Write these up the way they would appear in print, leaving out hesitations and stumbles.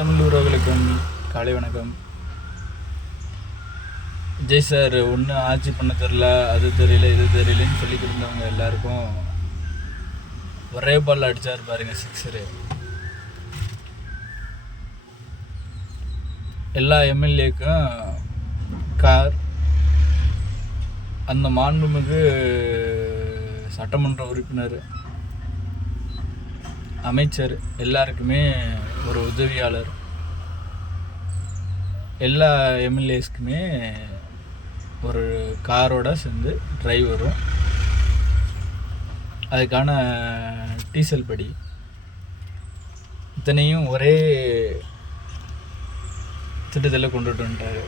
தமிழ் உறவுகளுக்கும் காலை வணக்கம். விஜய் சார் ஒன்றும் ஆட்சி பண்ண தெரில, அது தெரியல இது தெரியலன்னு சொல்லிக்கிட்டு இருந்தவங்க எல்லாருக்கும் ஒரே பால் அடித்தார் பாருங்க, சிக்ஸரு. எல்லா எம்எல்ஏக்கும் கார், அந்த மாண்புமிகு சட்டமன்ற உறுப்பினர், அமைச்சர் எல்லாருக்குமே ஒரு உதவியாளர், எல்லா எம்எல்ஏஸ்க்குமே ஒரு காரோட சேர்ந்து டிரைவரும், அதுக்கான டீசல் படி இத்தனையும் ஒரே திட்டத்தில் கொண்டுட்டு வந்துட்டார்.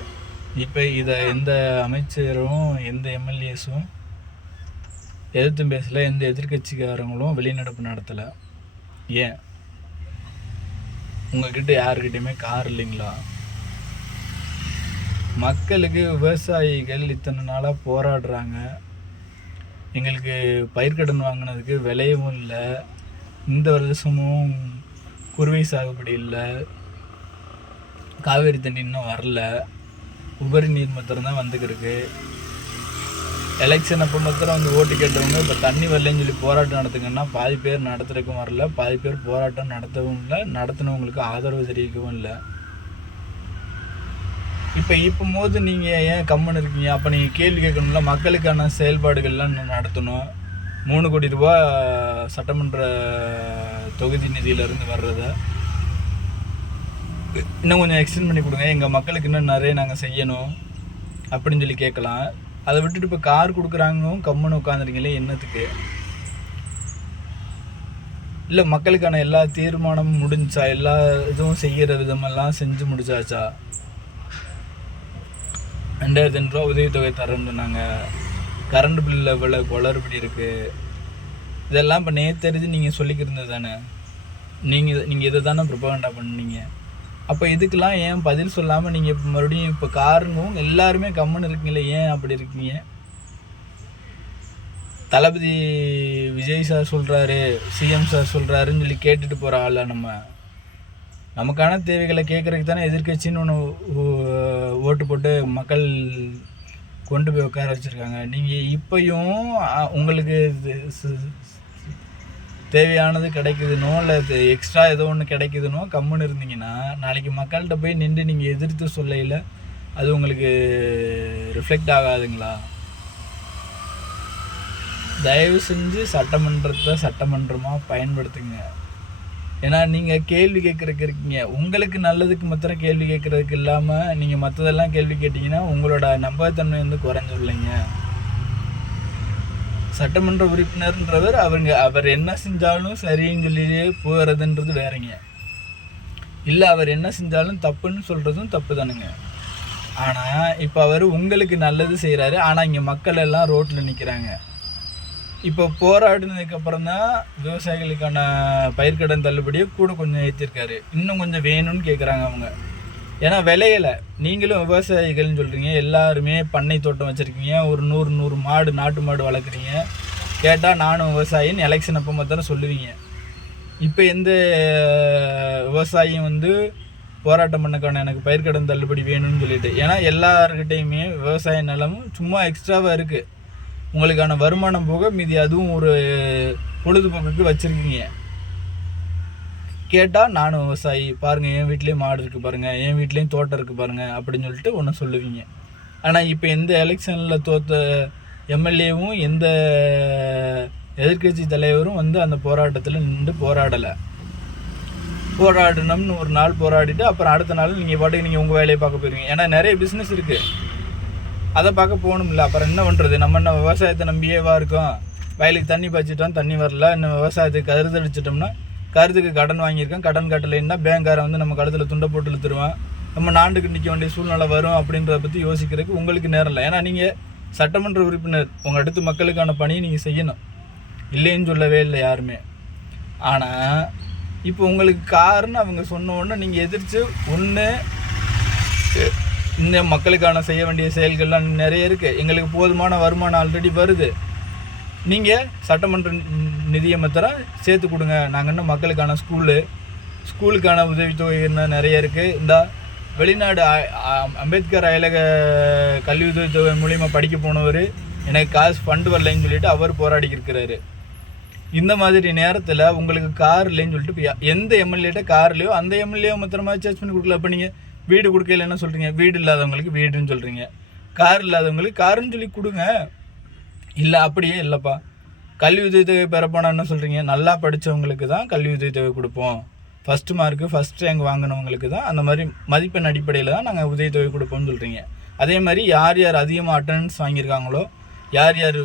இப்போ இதை எந்த அமைச்சரும் எந்த எம்எல்ஏஸும் எதிர்த்தும் பேசலை, எந்த எதிர்கட்சிக்காரங்களும் வெளிநடப்பு நடத்தலை. ஏன்? உங்ககிட்ட யாருக்கிட்டையுமே கார் இல்லைங்களா? மக்களுக்கு விவசாயிகள் இத்தனை நாளாக போராடுறாங்க. எங்களுக்கு பயிர்க்கடன் வாங்கினதுக்கு விலையும் இல்லை, இந்த வருஷமும் குறுவை சாகுபடி இல்லை, காவேரி தண்ணி இன்னும் வரல, உபரி நீர் மாத்திரம் தான் வந்துக்கிருக்கு. எலெக்ஷன் அப்போ மாத்திரம் வந்து ஓட்டு கேட்டவங்க இப்போ தண்ணி வரலன்னு சொல்லி போராட்டம் நடத்துங்கன்னா பாதி பேர் நடத்துறதுக்கும் வரல, பாதி பேர் போராட்டம் நடத்தவும் இல்லை, நடத்தினவங்களுக்கு ஆதரவு தெரிவிக்கவும் இல்லை. இப்போ போது நீங்கள் ஏன் கம்மன் இருக்கீங்க? அப்போ நீங்கள் கேள்வி கேட்கணும்ல, மக்களுக்கான செயல்பாடுகள்லாம் நடத்தணும். 3 கோடி ரூபா சட்டமன்ற தொகுதி நிதியிலேருந்து வர்றதை இன்னும் கொஞ்சம் எக்ஸ்டெண்ட் பண்ணி கொடுங்க, எங்கள் மக்களுக்கு இன்னும் நிறைய நாங்கள் செய்யணும் அப்படின்னு சொல்லி கேட்கலாம். அதை விட்டுட்டு இப்போ கார் கொடுக்குறாங்க, கம்முன்னு உட்காந்துருக்கீங்களே, என்னத்துக்கு? இல்லை மக்களுக்கான எல்லா தீர்மானமும் முடிஞ்சா, எல்லா இதுவும் செய்கிற விதமெல்லாம் செஞ்சு முடிச்சாச்சா? 2000 ரூபா உதவித்தொகை தரேன்னு சொன்னாங்க. கரண்ட் பில்லில் இவ்வளோ குளறுபடி இருக்குது. இதெல்லாம் இப்போ நேற்று நீங்கள் சொல்லிக்கிருந்தது தானே, நீங்கள் இதை தானே ப்ரொபகண்டா பண்ணீங்க. அப்போ இதுக்கெல்லாம் ஏன் பதில் சொல்லாமல் நீங்கள் இப்போ மறுபடியும் இப்போ காருங்கவும் எல்லாருமே கம்முன்னு இருக்கீங்களே, ஏன் அப்படி இருக்கீங்க? தளபதி விஜய் சார் சொல்கிறாரு, சிஎம் சார் சொல்கிறாருன்னு சொல்லி கேட்டுட்டு போகிற ஆளா நம்ம? நமக்கான தேவைகளை கேட்குறதுக்கு தானே எதிர்கட்சின்னு ஒன்று ஓட்டு போட்டு மக்கள் கொண்டு போய் உட்கார வச்சுருக்காங்க. நீங்கள் இப்போயும் உங்களுக்கு தேவையானது கிடைக்குதுனோ இல்லை எக்ஸ்ட்ரா ஏதோ ஒன்று கிடைக்குதுனோ கம்முன்னு இருந்தீங்கன்னா, நாளைக்கு மக்கள்கிட்ட போய் நின்று நீங்கள் எதிர்த்து சொல்லையில் அது உங்களுக்கு ரிஃப்ளெக்ட் ஆகாதுங்களா? தயவு செஞ்சு சட்டமன்றத்தை சட்டமன்றமாக பயன்படுத்துங்க. ஏன்னா நீங்கள் கேள்வி கேட்குறதுக்கு இருக்கீங்க, உங்களுக்கு நல்லதுக்கு மாத்திரம் கேள்வி கேட்குறதுக்கு இல்லாமல் நீங்கள் மற்றதெல்லாம் கேள்வி கேட்டிங்கன்னா உங்களோட நம்பகத்தன்மை வந்து குறைஞ்சிடலைங்க. சட்டமன்ற உறுப்பினர்ன்றவர் அவர் என்ன செஞ்சாலும் சரின்னு சொல்லி போகிறதுன்றது வேறங்க. இல்லை அவர் என்ன செஞ்சாலும் தப்புன்னு சொல்கிறதும் தப்பு தானுங்க. ஆனால் இப்போ அவர் உங்களுக்கு நல்லது செய்கிறாரு, ஆனால் இங்கே மக்கள் எல்லாம் ரோட்டில் நிற்கிறாங்க. இப்போ போராடினதுக்கப்புறம் தான் விவசாயிகளுக்கான பயிர்க்கடன் தள்ளுபடியை கூட கொஞ்சம் ஏற்றிருக்காரு, இன்னும் கொஞ்சம் வேணும்னு கேட்குறாங்க அவங்க. ஏன்னா விளையலை, நீங்களும் விவசாயிகள்னு சொல்கிறீங்க, எல்லாருமே பண்ணை தோட்டம் வச்சுருக்கீங்க, ஒரு 100 மாடு நாட்டு மாடு வளர்க்குறீங்க. கேட்டால் நானும் விவசாயின்னு எலெக்ஷன் அப்போ மாத்திரம் சொல்லுவீங்க. இப்போ எந்த விவசாயியும் வந்து போராட்டம் பண்ணக்கான எனக்கு பயிர்க்கடன் தள்ளுபடி வேணும்னு சொல்லிட்டு, ஏன்னா எல்லாருக்கிட்டையுமே விவசாய நிலமும் சும்மா எக்ஸ்ட்ராவாக இருக்குது. உங்களுக்கான வருமானம் போக மீதி அதுவும் ஒரு பொழுதுபோக்குக்கு வச்சுருக்கீங்க. கேட்டால் நானும் விவசாயி, பாருங்கள் என் வீட்லேயும் மாடு இருக்குது பாருங்கள், என் வீட்லேயும் தோட்டம் இருக்குது பாருங்கள் அப்படின்னு சொல்லிட்டு ஒன்று சொல்லுவீங்க. ஆனால் இப்போ எந்த எலெக்ஷனில் தோற்ற எம்எல்ஏவும் எந்த எதிர்கட்சி தலைவரும் வந்து அந்த போராட்டத்தில் நின்று போராடலை. போராடணும்னு ஒரு நாள் போராடிட்டு அப்புறம் அடுத்த நாள் நீங்கள் பாட்டுக்கு நீங்கள் உங்கள் வேலையை பார்க்க போயிருவீங்க. ஏன்னா நிறைய பிஸ்னஸ் இருக்குது, அதை பார்க்க போகணும்ல. அப்புறம் என்ன பண்ணுறது? நம்ம என்ன விவசாயத்தை நம்பியேவா இருக்கோம்? வயலுக்கு தண்ணி பாய்ச்சிட்டோம், தண்ணி வரல, இன்னும் விவசாயத்துக்கு கருதடிச்சிட்டோம்னா கருத்துக்கு கடன் வாங்கியிருக்கேன், கடன் கட்டலைன்னா பேங்காரன் வந்து நம்ம கழுத்தில் துண்டை போட்டு இழுத்துருவான், நம்ம நாண்டுக்கு நிற்க வேண்டிய சூழ்நிலை வரும். அப்படின்றத பற்றி யோசிக்கிறதுக்கு உங்களுக்கு நேரம் இல்லை. ஏன்னா நீங்கள் சட்டமன்ற உறுப்பினர், உங்கள் அடுத்து மக்களுக்கான பணியை நீங்கள் செய்யணும், இல்லைன்னு சொல்லவே இல்லை யாருமே. ஆனால் இப்போ உங்களுக்கு காருன்னு அவங்க சொன்ன உடனே நீங்கள் எதிர்த்து ஒன்று இந்த மக்களுக்கான செய்ய வேண்டிய செயல்கள்லாம் நிறைய இருக்குது, எங்களுக்கு போதுமான வருமானம் ஆல்ரெடி வருது, நீங்கள் சட்டமன்ற நிதியை மாத்திரம் சேர்த்து கொடுங்க, நாங்கள் இன்னும் மக்களுக்கான ஸ்கூலு ஸ்கூலுக்கான உதவித்தொகை என்ன நிறைய இருக்குது. இந்த வெளிநாடு அம்பேத்கர் அயலக கல்வி உதவித்தொகை மூலிமா படிக்க போனவர் எனக்கு காசு ஃபண்டு வரலைன்னு சொல்லிட்டு அவர் போராடி இருக்கிறாரு. இந்த மாதிரி நேரத்தில் உங்களுக்கு கார் இல்லைன்னு சொல்லிட்டு இப்போ எந்த எம்எல்ஏட்ட கார்லையோ அந்த எம்எல்ஏ மாத்திரமா சார்ஜ் பண்ணி கொடுக்கல. அப்போ நீங்கள் வீடு கொடுக்கல என்ன சொல்கிறீங்க? வீடு இல்லாதவங்களுக்கு வீடுன்னு சொல்கிறீங்க, கார் இல்லாதவங்களுக்கு காருன்னு சொல்லி கொடுங்க. இல்லை அப்படியே இல்லைப்பா, கல்வி உதவித்தொகை பெறப்போனா என்ன சொல்கிறீங்க? நல்லா படித்தவங்களுக்கு தான் கல்வி உதவித்தொகை கொடுப்போம், ஃபஸ்ட்டு மார்க்கு ஃபஸ்ட் ரேங்க் வாங்கினவங்களுக்கு தான் அந்த மாதிரி மதிப்பெண் அடிப்படையில் தான் நாங்கள் உதவித்தொகை கொடுப்போம்னு சொல்கிறீங்க. அதே மாதிரி யார் யார் அதிகமாக அட்டண்டன்ஸ் வாங்கியிருக்காங்களோ, யார் யார்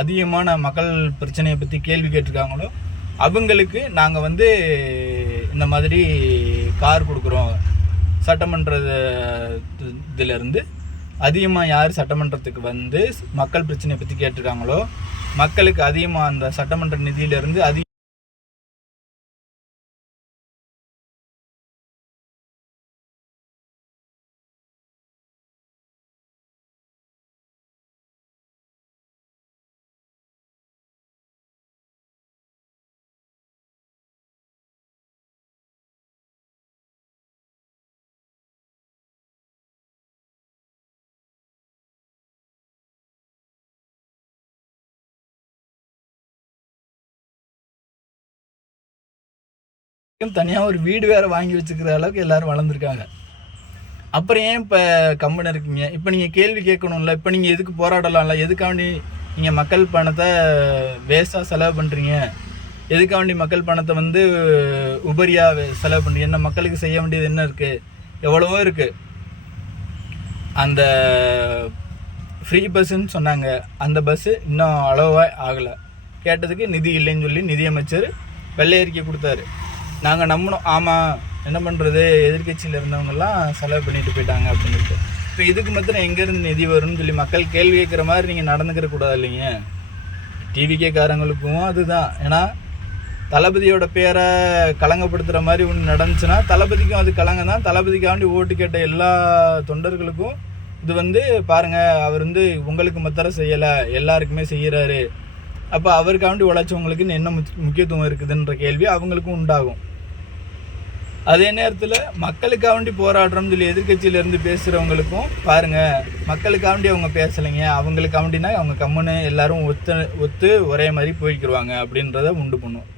அதிகமான மக்கள் பிரச்சனையை பற்றி கேள்வி கேட்டிருக்காங்களோ அவங்களுக்கு நாங்கள் இந்த மாதிரி கார் கொடுக்குறோம். சட்டமன்ற இதிலேருந்து அதிகமாக யார் சட்டமன்றத்துக்கு மக்கள் பிரச்சனையை பற்றி கேட்டிருக்காங்களோ மக்களுக்கு அதிகமாக அந்த சட்டமன்ற நிதியிலேருந்து தனியாக ஒரு வீடு வேறு வாங்கி வச்சுக்கிற அளவுக்கு எல்லோரும் வளர்ந்துருக்காங்க. அப்புறம் ஏன் இப்போ கம்முன்னு இருக்கீங்க? இப்போ நீங்கள் கேள்வி கேட்கணும்ல, இப்போ நீங்கள் எதுக்கு போராடலாம்ல? எதுக்காண்டி நீங்கள் மக்கள் பணத்தை வேஸ்ட்டாக செலவு பண்ணுறீங்க? எதுக்காண்டி மக்கள் பணத்தை உபரியாக செலவு பண்ணுறீங்க? என்ன மக்களுக்கு செய்ய வேண்டியது என்ன இருக்குது? எவ்வளவோ இருக்குது. அந்த ஃப்ரீ பஸ்ஸுன்னு சொன்னாங்க, அந்த பஸ்ஸு இன்னும் அளவாக ஆகலை. கேட்டதுக்கு நிதி இல்லைன்னு சொல்லி நிதியமைச்சர் வெள்ளை அறிக்கை கொடுத்தாரு. நாங்கள் நம்பினோம், ஆமாம் என்ன பண்ணுறது, எதிர்கட்சியில் இருந்தவங்கெல்லாம் செலவு பண்ணிட்டு போயிட்டாங்க அப்படின்ட்டு. இப்போ இதுக்கு மாத்திரம் எங்கேருந்து நிதி வரும்னு சொல்லி மக்கள் கேள்வி கேட்குற மாதிரி நீங்கள் நடந்துக்கிற கூடாது இல்லைங்க. டிவிகேக்காரங்களுக்கும் அதுதான். ஏன்னா தளபதியோட பேரை கலங்கப்படுத்துகிற மாதிரி ஒன்று நடந்துச்சுன்னா தளபதிக்கும் அது கலங்க தான். தளபதிக்காண்டி ஓட்டு கேட்ட எல்லா தொண்டர்களுக்கும் இது பாருங்கள், அவர் உங்களுக்கு மாத்திரம் செய்யலை, எல்லாருக்குமே செய்கிறாரு, அப்போ அவருக்காண்டி உழைச்சவங்களுக்கு என்ன முக்கியத்துவம் இருக்குதுன்ற கேள்வி அவங்களுக்கும் உண்டாகும். அதே நேரத்தில் மக்களுக்காண்டி போராடுறோம்னு சொல்லி எதிர்கட்சியிலேருந்து பேசுகிறவங்களுக்கும் பாருங்கள், மக்களுக்காண்டி அவங்க பேசலைங்க, அவங்களுக்காண்டினா அவங்க கம்முன்னு எல்லோரும் ஒத்து ஒரே மாதிரி போய்க்கிடுவாங்க அப்படின்றத உண்டு பண்ணும்.